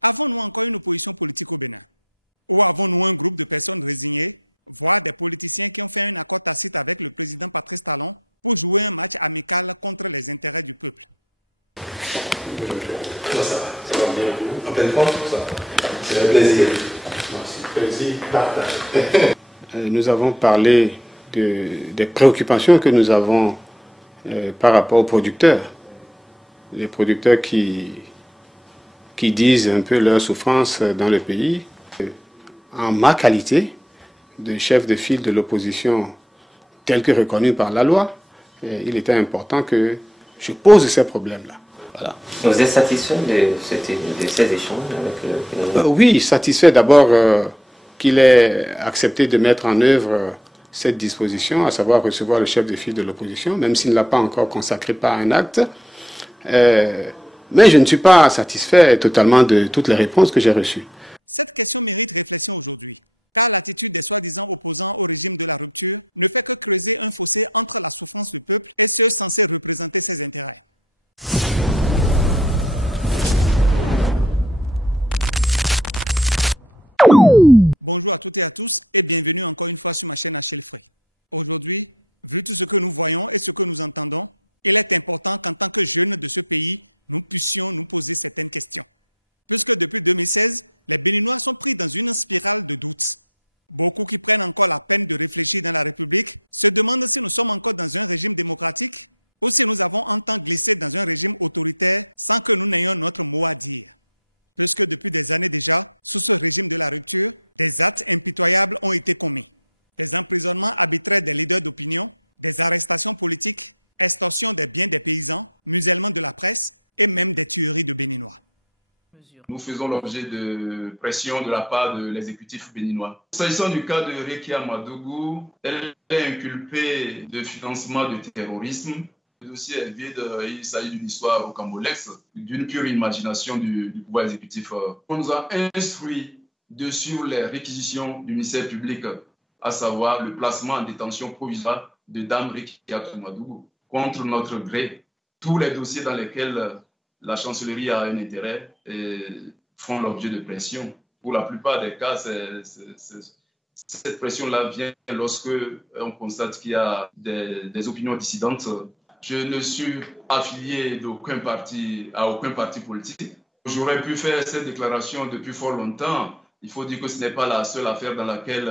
Avons-nous encore une opposition politique au Bénin? Ou avons-nous un groupe de personnes résignées, voire des politiciens qui ont fait un accord tacite avec le président Patrice Talon pour jouer un match amical contre les intérêts du peuple? Ça va bien. En pleine forme, ça. C'est un plaisir. Merci. Plaisir partagé. Nous avons parlé des préoccupations que nous avons par rapport aux producteurs. Les producteurs qui disent un peu leur souffrance dans le pays. En ma qualité de chef de file de l'opposition tel que reconnu par la loi, il était important que je pose ces problèmes-là. Voilà. Vous êtes satisfait de ces échanges avec le... Oui, satisfait d'abord qu'il ait accepté de mettre en œuvre cette disposition, à savoir recevoir le chef de file de l'opposition, même s'il ne l'a pas encore consacré par un acte. Mais je ne suis pas satisfait totalement de toutes les réponses que j'ai reçues. Cette question mérite réflexion aujourd'hui, car l'attitude des soi-disant opposants au régime de la rupture ne fait que creuser un fossé entre la souffrance du peuple et ceux censés représenter ses intérêts. Bonjour à toutes et à tous et bienvenue encore une fois sur ma chaîne Achille Free. Aujourd'hui, vu tout ce que nous voyons et ce que nous entendons, il est important qu'en tant que jeunes de ce pays, nous puissions nous poser certaines questions. Puisque depuis 2016, les Béninois sont pris dans une spirale de doutes. Beaucoup qui prennent encore la peine de réfléchir dans la République se demandent si nous sommes encore dans un régime démocratique ou si nous avons un temps glissé dans un régime autoritaire sans que nous n'ayons notre mot à dire. Puisque depuis des années déjà, sous ce régime de la rupture, des actes impitoyables ont été commis. Des emprisonnements arbitraires des leaders d'opinion, des arrestations politiques, extorsion des biens des paysans, musellement de la presse et même des tueries de Béninois. Nous faisons l'objet de pression de la part de l'exécutif béninois. S'agissant du cas de Rekia Madougou, elle est inculpée de financement de terrorisme. Le dossier est vide, il s'agit d'une histoire rocambolesque, d'une pure imagination du pouvoir exécutif. On nous a instruit de suivre les réquisitions du ministère public, à savoir le placement en détention provisoire de Dame Rekia Madougou. Contre notre gré, tous les dossiers dans lesquels la chancellerie a un intérêt et font l'objet de pression. Pour la plupart des cas, cette pression-là vient lorsque on constate qu'il y a des opinions dissidentes. Je ne suis affilié à aucun parti politique. J'aurais pu faire cette déclaration depuis fort longtemps. Il faut dire que ce n'est pas la seule affaire dans laquelle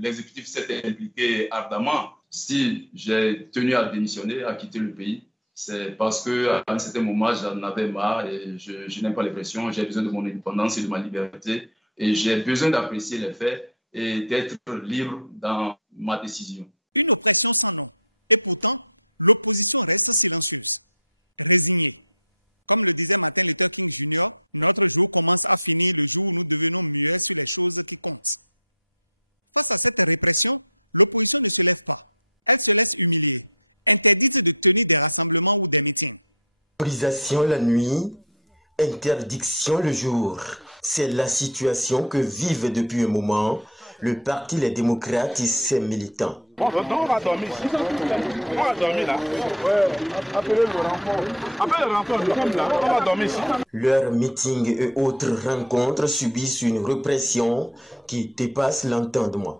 l'exécutif s'est impliqué ardemment. Si j'ai tenu à démissionner, à quitter le pays, c'est parce qu'à un certain moment, j'en avais marre et je n'aime pas les pressions. J'ai besoin de mon indépendance et de ma liberté. Et j'ai besoin d'apprécier les faits et d'être libre dans ma décision. Une oppression sans nom. Et pourtant, l'opposition reste silencieuse, résignée. Comme le disait Martin Luther King Jr., notre jour commence à finir le jour où nous devenons muets sur les choses qui comptent. Face à cette répression, l'opposition ne se lève pas. Elle se laisse humilier, interdite de tenir des rassemblements ou des meetings. Autorisation la nuit, interdiction le jour. C'est la situation que vivent depuis un moment le Parti Les Démocrates et ses militants. On va dormir ici. On va dormir là. Appelez le renfort. Appelez le renfort, nous sommes là. On va dormir ici. Leurs meetings et autres rencontres subissent une répression qui dépasse l'entendement.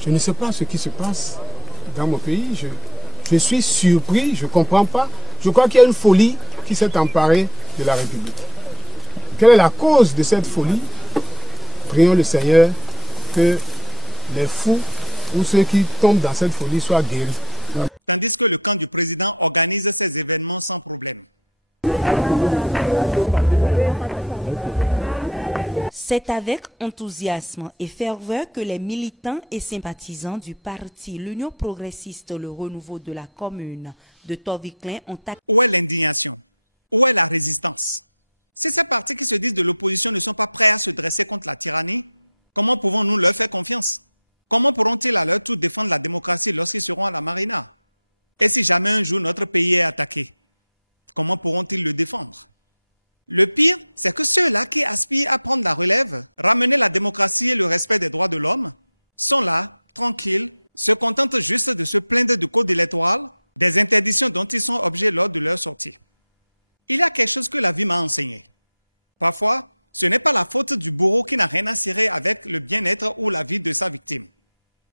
Je ne sais pas ce qui se passe dans mon pays. Je suis surpris, je ne comprends pas. Je crois qu'il y a une folie qui s'est emparée de la République. Quelle est la cause de cette folie? Prions le Seigneur que les fous ou ceux qui tombent dans cette folie soient guéris. Tandis que le camp du président organise ces événements sans problème. C'est avec enthousiasme et ferveur que les militants et sympathisants du parti l'Union progressiste, le renouveau de la commune de Torviclin ont accueilli. Où est l'indignation? Où est la résistance? Si ces partis qui se disent de l'opposition ne sont pas prêts à se dresser contre la tyrannie, comment pouvons-nous leur faire confiance? Comment pourront-ils à leur tour défendre la démocratie lorsqu'ils seront à la marina? Et si jamais un jour notre pays est attaqué, comment pourront-ils le défendre? Le pire, c'est que ceux-là qui aspirent à prendre la relève, ramener la démocratie et le respect des droits de l'homme, sont là, tranquilles, se contentent juste de se plaindre du code électoral, des interdictions dont ils sont objets lors de leur sortie. Il y a quelque chose que la vie m'a enseigné. Parfois, Ce n'est pas la faute du bourreau qui n'a rien à cirer avec le bien-être ou la vie de sa victime.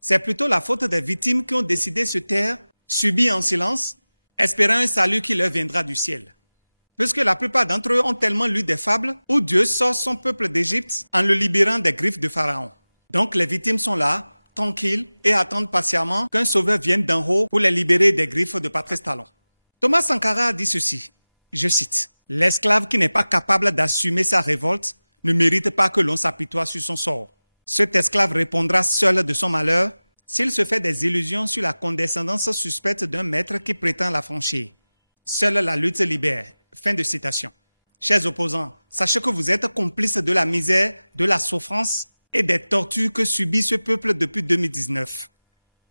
C'est plutôt la faute des victimes qui ont décidé se taire, subi en silence, espérant un salut qui leur viendra du ciel. Puisque la plupart d'entre eux ont tellement lu des fables où Dieu sort son peuple d'Égypte en le libérant des griffes de Pharaon. Donc les victimes sont là, tranquilles, et attendent patiemment qu'un sauveur vienne d'en haut pour les libérer des griffes de Patrice Talon. Thomas Sankara a dit ceci, je cite, « L'esclave qui n'est pas capable d'assumer sa révolte ne mérite pas que l'on s'apitoie sur son sort. Cet esclave répondra seul de son malheur s'il se fait des illusions sur la condescendance suspecte d'un maître qui prétend l'affranchir. Seule la lutte libère. » Fin de citation. Chers opposants, sachez que vous êtes complices de la misère, de la souffrance et des tortures que subit ce peuple depuis 2019.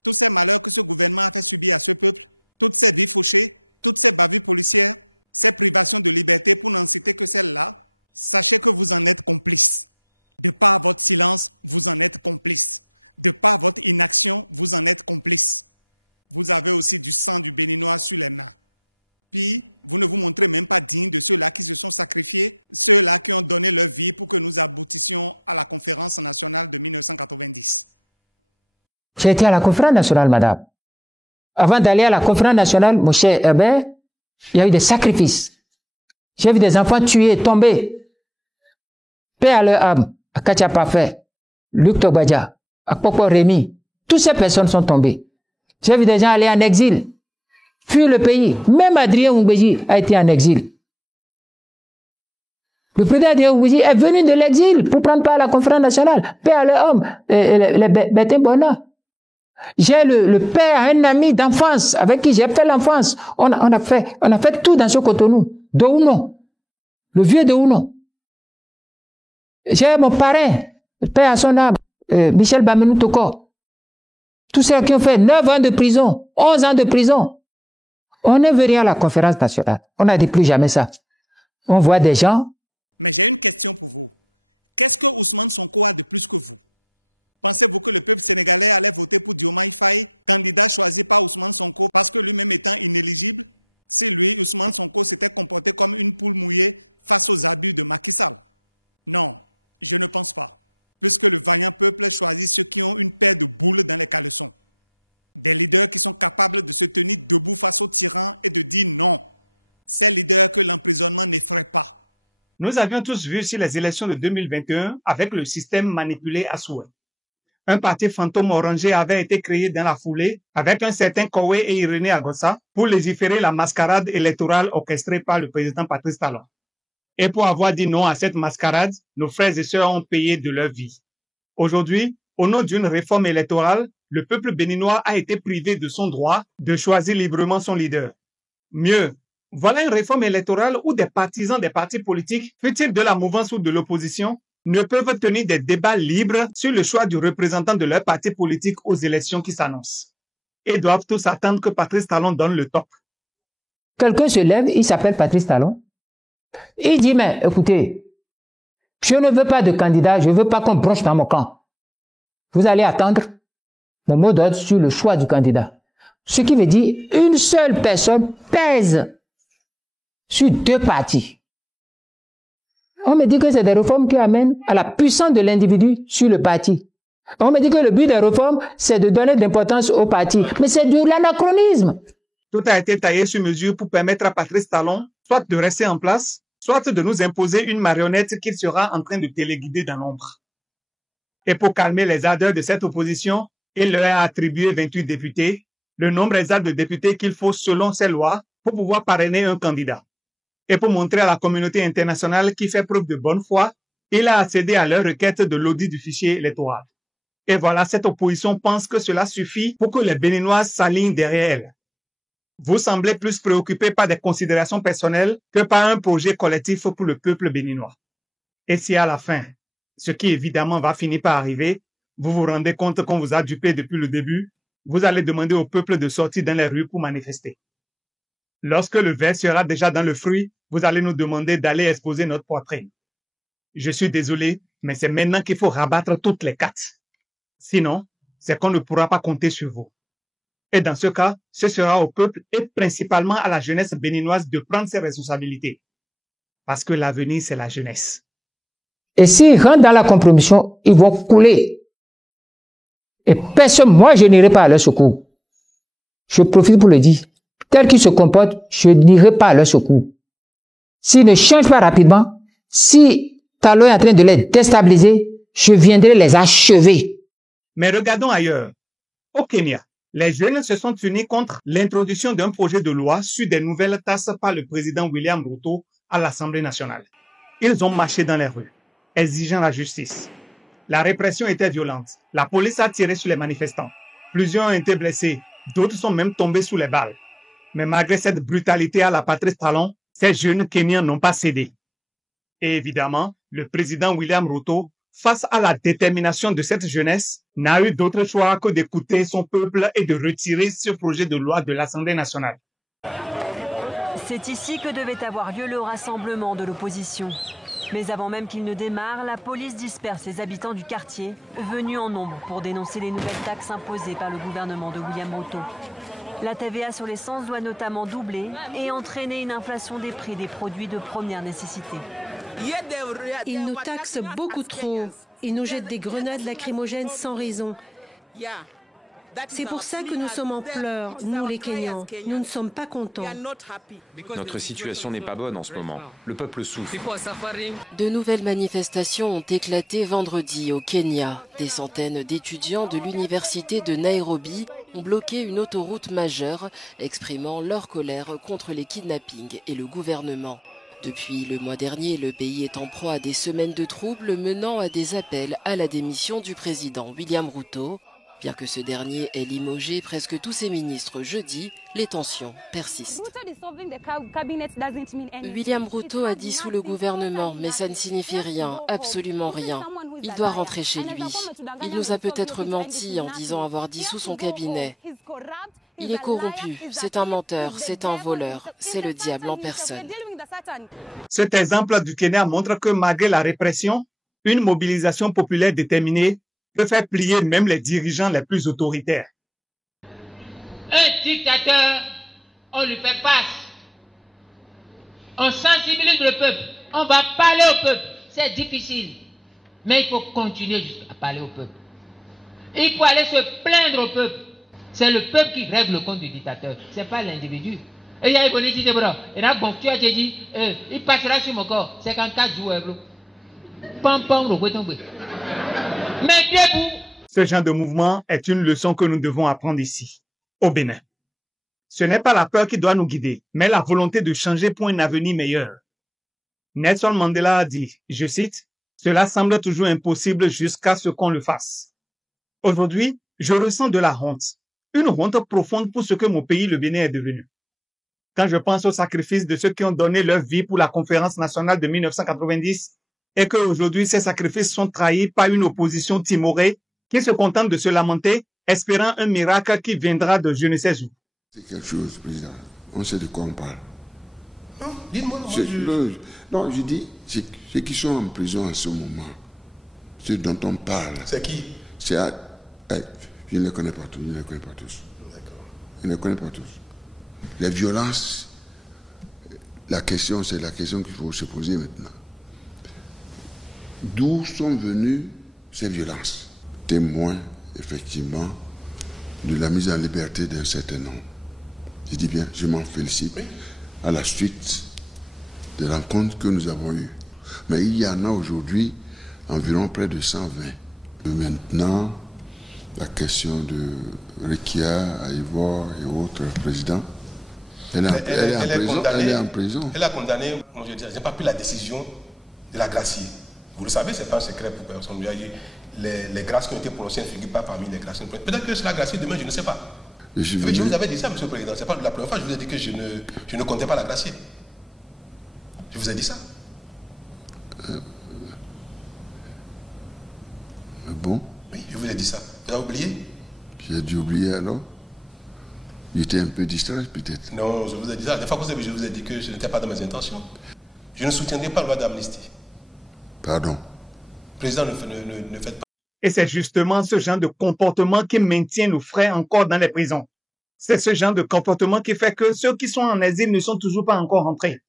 Tous ces malheurs que ce gouvernement a fait subir à ce peuple, toutes ces vies fauchées, toutes ces bavures policières, ces privations de liberté pour n'en citer que celles-là, sachez que vous en êtes complices. De par votre silence, vous en êtes complices. De par votre inaction, vous en êtes complices. Vous avez aussi du sang du Béninois sur les mains. Puis, vous ne vous montrez même pas digne de ceux-là qui se sont sacrifiés, ceux-là qui ont donné leur vie pour que nous aboutissions à la conférence nationale de 1990. J'ai été à la conférence nationale, madame. Avant d'aller à la conférence nationale, mon cher Herbert, il y a eu des sacrifices. J'ai vu des enfants tués, tombés. Paix à leur âme, à Katia Parfait, Luc Togbadia, à Popo Rémi. Toutes ces personnes sont tombées. J'ai vu des gens aller en exil. Fuir le pays. Même Adrien Oungbeji a été en exil. Le président Adrien Oungbeji est venu de l'exil pour prendre part à la conférence nationale. Père à l'homme, les Bétin Bona. J'ai le père à un ami d'enfance avec qui j'ai fait l'enfance. On a fait tout dans ce Cotonou. De Ouno. Le vieux de Ouno. J'ai mon parrain, le père à son âme, Michel Bamenou Toko. Tous ceux qui ont fait 9 ans de prison, 11 ans de prison. On ne veut rien à la conférence nationale. On n'a dit plus jamais ça. On voit des gens. Mais j'ai une question pour vous. Qu'est-ce que Ousmane Sonko a de plus que vous? Pensez-vous que le peuple sénégalais allait voter pour Diomaye Faye, candidat choisi par Ousmane Sonko parce que lui-même étant inéligible? Si lui, Ousmane Sonko, s'était comporté comme une poule mouillée face aux abus de Macky Sall? Non, je ne pense pas. Puisque le vaillant peuple choisit ceux qui ont une paire de boules dans les caleçons. Des leaders qui sont capables de se tenir debout face aux tyrans et de dire non. Ces leaders que l'emprisonnement n'effraie pas. Nous avions tous vu sur les élections de 2021 avec le système manipulé à souhait. Un parti fantôme orangé avait été créé dans la foulée avec un certain Kowe et Irénée Agossa pour légiférer la mascarade électorale orchestrée par le président Patrice Talon. Et pour avoir dit non à cette mascarade, nos frères et sœurs ont payé de leur vie. Aujourd'hui, au nom d'une réforme électorale, le peuple béninois a été privé de son droit de choisir librement son leader. Mieux, voilà une réforme électorale où des partisans des partis politiques, fût-ils de la mouvance ou de l'opposition, ne peuvent tenir des débats libres sur le choix du représentant de leur parti politique aux élections qui s'annoncent. Et doivent tous attendre que Patrice Talon donne le top. Quelqu'un se lève, il s'appelle Patrice Talon. Il dit, mais écoutez, je ne veux pas de candidat, je ne veux pas qu'on broche dans mon camp. Vous allez attendre mon mot d'ordre sur le choix du candidat. Ce qui veut dire une seule personne pèse sur 2 partis. On me dit que c'est des réformes qui amènent à la puissance de l'individu sur le parti. On me dit que le but des réformes, c'est de donner d'importance au parti. Mais c'est de l'anachronisme. Tout a été taillé sur mesure pour permettre à Patrice Talon soit de rester en place, soit de nous imposer une marionnette qu'il sera en train de téléguider dans l'ombre. Et pour calmer les ardeurs de cette opposition, il leur a attribué 28 députés, le nombre exact de députés qu'il faut selon ses lois pour pouvoir parrainer un candidat. Et pour montrer à la communauté internationale qu'il fait preuve de bonne foi, il a accédé à leur requête de l'audit du fichier électoral. Et voilà, cette opposition pense que cela suffit pour que les Béninois s'alignent derrière elle. Vous semblez plus préoccupés par des considérations personnelles que par un projet collectif pour le peuple béninois. Et si à la fin, ce qui évidemment va finir par arriver, vous vous rendez compte qu'on vous a dupé depuis le début, vous allez demander au peuple de sortir dans les rues pour manifester. Lorsque le verre sera déjà dans le fruit, vous allez nous demander d'aller exposer notre poitrine. Je suis désolé, mais c'est maintenant qu'il faut rabattre toutes les cartes. Sinon, c'est qu'on ne pourra pas compter sur vous. Et dans ce cas, ce sera au peuple et principalement à la jeunesse béninoise de prendre ses responsabilités. Parce que l'avenir, c'est la jeunesse. Et s'ils rentrent dans la compromission, ils vont couler. Et personne, moi, je n'irai pas à leur secours. Je profite pour le dire. Tel qu'ils se comportent, je n'irai pas à leur secours. S'ils ne changent pas rapidement, si Talon est en train de les déstabiliser, je viendrai les achever. Mais regardons ailleurs. Au Kenya, les jeunes se sont unis contre l'introduction d'un projet de loi sur des nouvelles taxes par le président William Ruto à l'Assemblée nationale. Ils ont marché dans les rues, exigeant la justice. La répression était violente. La police a tiré sur les manifestants. Plusieurs ont été blessés. D'autres sont même tombés sous les balles. Mais malgré cette brutalité à la Patrice Talon, ces jeunes Kenyans n'ont pas cédé. Et évidemment, le président William Ruto, face à la détermination de cette jeunesse, n'a eu d'autre choix que d'écouter son peuple et de retirer ce projet de loi de l'Assemblée nationale. C'est ici que devait avoir lieu le rassemblement de l'opposition. Mais avant même qu'il ne démarre, la police disperse les habitants du quartier, venus en nombre pour dénoncer les nouvelles taxes imposées par le gouvernement de William Ruto. La TVA sur l'essence doit notamment doubler et entraîner une inflation des prix des produits de première nécessité. Ils nous taxent beaucoup trop. Ils nous jettent des grenades lacrymogènes sans raison. C'est pour ça que nous sommes en pleurs, nous les Kenyans. Nous ne sommes pas contents. Notre situation n'est pas bonne en ce moment. Le peuple souffre. De nouvelles manifestations ont éclaté vendredi au Kenya. Des centaines d'étudiants de l'université de Nairobi ont bloqué une autoroute majeure, exprimant leur colère contre les kidnappings et le gouvernement. Depuis le mois dernier, le pays est en proie à des semaines de troubles menant à des appels à la démission du président William Ruto. Bien que ce dernier ait limogé presque tous ses ministres jeudi, les tensions persistent. William Ruto a dissous le gouvernement, mais ça ne signifie rien, absolument rien. Il doit rentrer chez lui. Il nous a peut-être menti en disant avoir dissous son cabinet. Il est corrompu, c'est un menteur, c'est un voleur, c'est le diable en personne. Cet exemple du Kenya montre que malgré la répression, une mobilisation populaire déterminée peut faire plier même les dirigeants les plus autoritaires. Un dictateur, on lui fait face. On sensibilise le peuple. On va parler au peuple. C'est difficile. Mais il faut continuer à parler au peuple. Il faut aller se plaindre au peuple. C'est le peuple qui règle le compte du dictateur. Ce n'est pas l'individu. Et il y a une dit, il passera sur mon corps. 54 jours. Mais debout. Ce genre de mouvement est une leçon que nous devons apprendre ici, au Bénin. Ce n'est pas la peur qui doit nous guider, mais la volonté de changer pour un avenir meilleur. Nelson Mandela a dit, je cite, « Cela semble toujours impossible jusqu'à ce qu'on le fasse. » Aujourd'hui, je ressens de la honte, une honte profonde pour ce que mon pays, le Bénin, est devenu. Quand je pense au sacrifice de ceux qui ont donné leur vie pour la conférence nationale de 1990, et qu'aujourd'hui, ces sacrifices sont trahis par une opposition timorée qui se contente de se lamenter, espérant un miracle qui viendra de je ne sais où. C'est quelque chose, président. On sait de quoi on parle. Non, dites-moi. Non, je dis, ceux qui sont en prison en ce moment, ceux dont on parle. C'est qui? Je ne les connais pas tous. Je ne les connais pas tous. D'accord. Je ne les connais pas tous. Les violences, la question, c'est la question qu'il faut se poser maintenant. D'où sont venues ces violences? Témoin, effectivement, de la mise en liberté d'un certain nombre. Je dis bien, je m'en félicite, oui, à la suite des rencontres que nous avons eues. Mais il y en a aujourd'hui environ près de 120. Et maintenant, la question de Rekia, Aïvor et autres présidents, elle est en prison. Elle a condamné, je n'ai pas pris la décision de la gracier. Vous le savez, ce n'est pas un secret pour personne. Les grâces qui ont été prononcées ne figurent pas parmi les grâces. Peut-être que c'est la gracier demain, je ne sais pas. Je vous avais dit ça, monsieur le président. Ce n'est pas la première fois que je vous ai dit que je ne comptais pas la gracier. Je vous ai dit ça. Bon? Oui, je vous ai dit ça. Vous avez oublié? J'ai dû oublier alors. J'étais un peu distrait peut-être. Non, je vous ai dit ça. La fois que je vous ai dit que ce n'était pas dans mes intentions. Je ne soutiendrai pas la loi d'amnistie. Pardon. Président, ne faites pas. Et c'est justement ce genre de comportement qui maintient nos frères encore dans les prisons. C'est ce genre de comportement qui fait que ceux qui sont en exil ne sont toujours pas encore rentrés.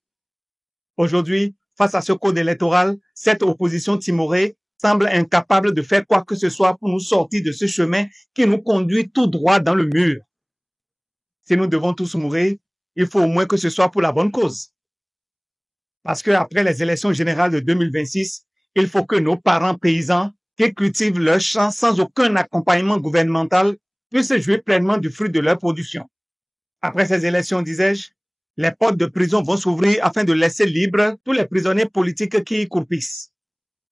Aujourd'hui, Face à ce code électoral, cette opposition timorée semble incapable de faire quoi que ce soit pour nous sortir de ce chemin qui nous conduit tout droit dans le mur. Si nous devons tous mourir, il faut au moins que ce soit pour la bonne cause. Parce qu'après les élections générales de 2026, il faut que nos parents paysans qui cultivent leurs champs sans aucun accompagnement gouvernemental puissent jouir pleinement du fruit de leur production. Après ces élections, disais-je, les portes de prison vont s'ouvrir afin de laisser libres tous les prisonniers politiques qui y croupissent.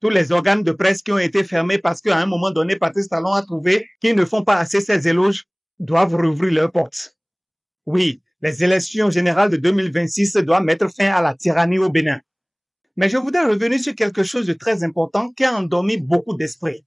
Tous les organes de presse qui ont été fermés parce qu'à un moment donné, Patrice Talon a trouvé qu'ils ne font pas assez ses éloges doivent rouvrir leurs portes. Oui, les élections générales de 2026 doivent mettre fin à la tyrannie au Bénin. Mais je voudrais revenir sur quelque chose de très important qui a endormi beaucoup d'esprits.